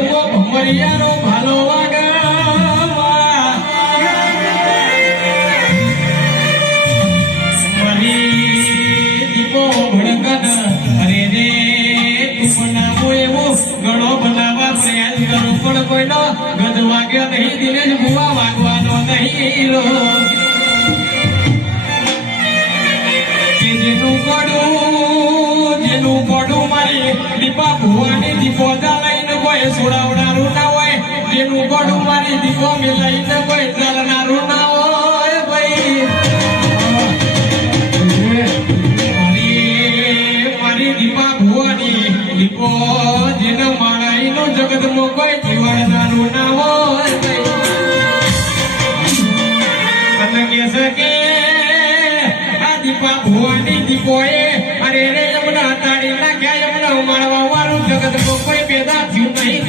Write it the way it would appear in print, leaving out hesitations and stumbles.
જગતમાં ભમરિયાનો ભાલો દીપો ભડકન અરે રે તું બનાવો એવો ઘણો બનાવવા પ્રયાસ કરો પણ કોઈનો ગદ વાગ્યો નહીં દિનેશ ભુવા વાગવાનો નહીં રો જેનું કોડું મારી દીપા ભુવાની દીપો લઈને કોઈ સોડાવનારું ના હોય જેનું કોડું મારી દીપો લઈને કોઈ ચાલનારું ના હોય ભાઈ મારી દીપા ભુવાની દીપો જેનો માળાઈનો જગતમાં કોઈ જીવડનારું ના હોય અને કે શકે આ દીપા ભુવાની દીપોએ અરે રે એમના તાળી નાખ્યા એમના માળવા વાળું જગતમાં કોઈ પેદા થયું નહીં